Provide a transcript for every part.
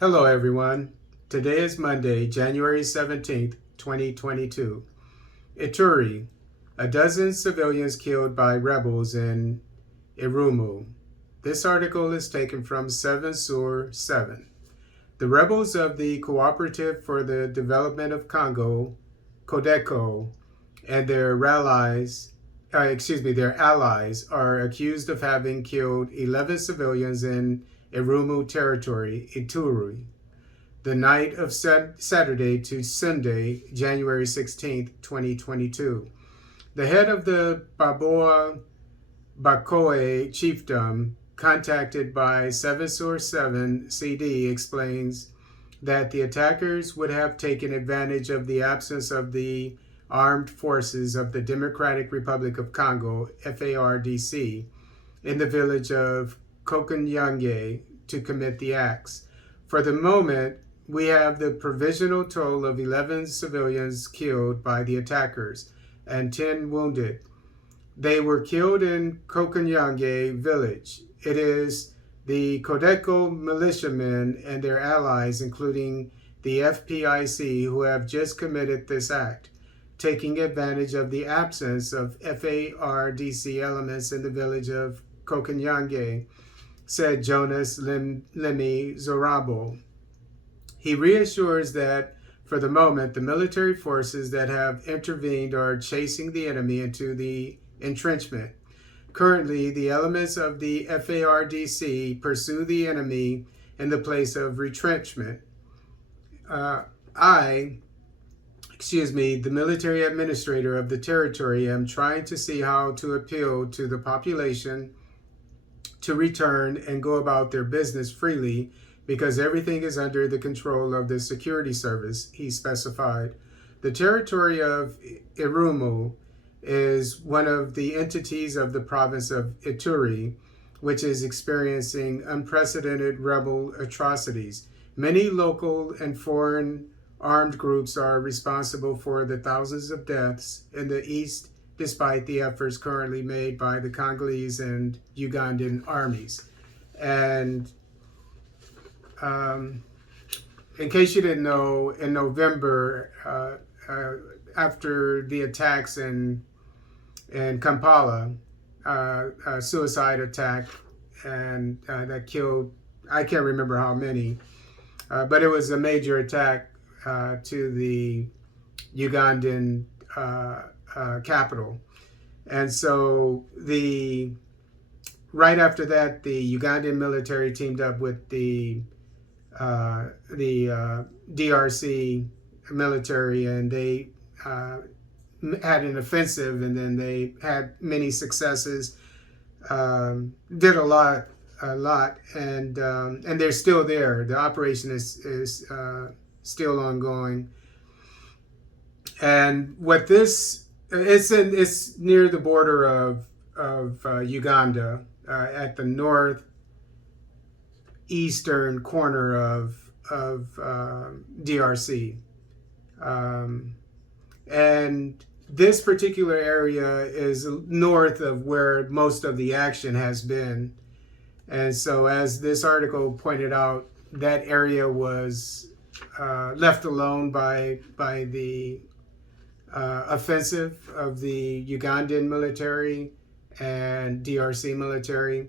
Hello, everyone. Today is Monday, January 17th, 2022. Ituri, a dozen civilians killed by rebels in Irumu. This article is taken from 7 Sur 7. The rebels of the Cooperative for the Development of Congo, CODECO, and their allies are accused of having killed 11 civilians in Irumu Territory, Ituri, the night of Saturday to Sunday, January 16th, 2022. The head of the Baboa Bakoe chiefdom, contacted by 7 Source 7 CD, explains that the attackers would have taken advantage of the absence of the armed forces of the Democratic Republic of Congo, FARDC, in the village of Kokonyange to commit the acts. For the moment, we have the provisional total of 11 civilians killed by the attackers and 10 wounded. They were killed in Kokonyange village. It is the CODECO militiamen and their allies, including the FPIC, who have just committed this act, taking advantage of the absence of FARDC elements in the village of Kokonyange, said Jonas Lemi Zorabo. He reassures that for the moment, the military forces that have intervened are chasing the enemy into the entrenchment. Currently, the elements of the FARDC pursue the enemy in the place of retrenchment. The military administrator of the territory, am trying to see how to appeal to the population to return and go about their business freely because everything is under the control of the security service, he specified. The territory of Irumu is one of the entities of the province of Ituri, which is experiencing unprecedented rebel atrocities. Many local and foreign armed groups are responsible for the thousands of deaths in the east, despite the efforts currently made by the Congolese and Ugandan armies. And in case you didn't know, in November, after the attacks in Kampala, a suicide attack, and that killed, I can't remember how many, but it was a major attack to the Ugandan capital. And so right after that, the Ugandan military teamed up with the DRC military, and they had an offensive, and then they had many successes, did a lot, and they're still there. The operation is still ongoing. And what this, it's near the border of Uganda, at the northeastern corner of DRC, and this particular area is north of where most of the action has been. And so, as this article pointed out, that area was left alone by the offensive of the Ugandan military and DRC military.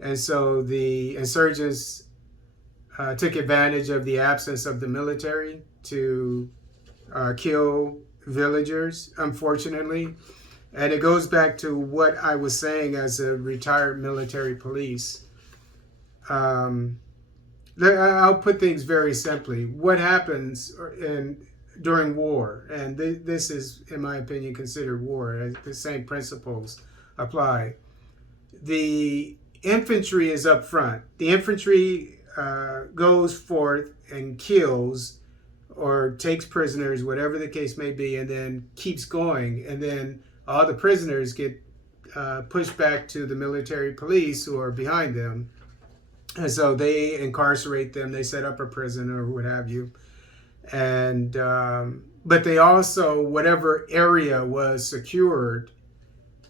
And so the insurgents took advantage of the absence of the military to kill villagers, unfortunately. And it goes back to what I was saying as a retired military police. I'll put things very simply. What happens during war, and this is, in my opinion, considered war, the same principles apply. The infantry is up front. The infantry goes forth and kills or takes prisoners, whatever the case may be, and then keeps going. And then all the prisoners get pushed back to the military police who are behind them. And so they incarcerate them, they set up a prison or what have you. And but they also, whatever area was secured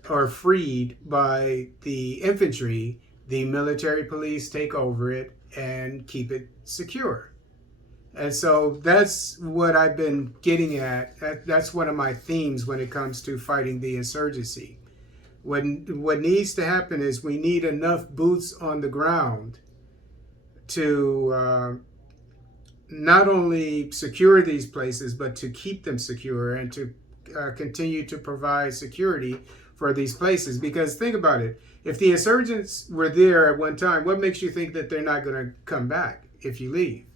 or freed by the infantry, the military police take over it and keep it secure. And so that's what I've been getting at. That's one of my themes when it comes to fighting the insurgency. What needs to happen is we need enough boots on the ground to not only secure these places, but to keep them secure and to continue to provide security for these places. Because think about it, if the insurgents were there at one time, what makes you think that they're not going to come back if you leave?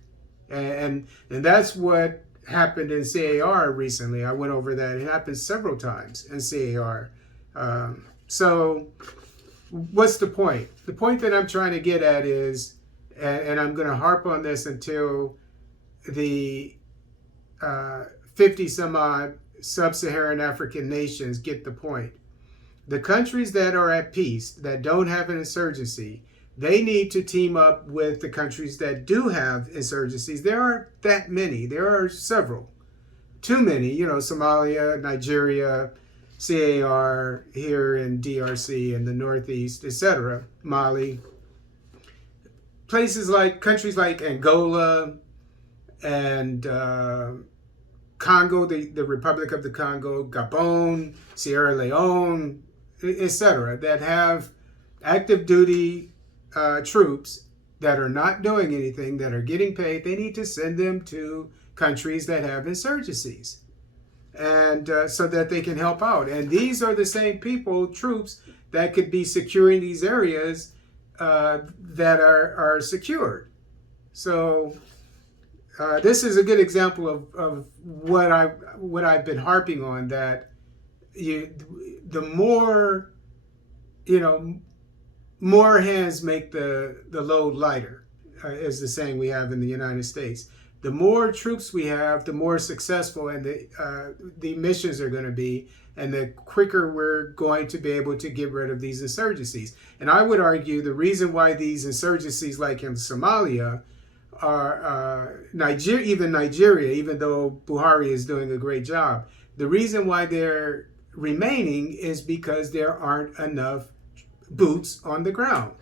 And that's what happened in CAR recently. I went over that. It happened several times in CAR. So what's the point? The point that I'm trying to get at is, and I'm going to harp on this until the 50 some odd sub-Saharan African nations get the point. The countries that are at peace, that don't have an insurgency, they need to team up with the countries that do have insurgencies. There aren't that many. There are several. Too many. Somalia, Nigeria, CAR, here in DRC in the Northeast, etc. Mali. Countries like Angola and Congo, the Republic of the Congo, Gabon, Sierra Leone, etc., that have active duty troops that are not doing anything, that are getting paid. They need to send them to countries that have insurgencies, and so that they can help out. And these are the same troops that could be securing these areas that are secured. So this is a good example of what I've been harping on, that the more, more hands make the load lighter, is the saying we have in the United States. The more troops we have, the more successful and the missions are going to be, and the quicker we're going to be able to get rid of these insurgencies. And I would argue the reason why these insurgencies, like in Somalia, are Nigeria, even though Buhari is doing a great job, the reason why they're remaining is because there aren't enough boots on the ground.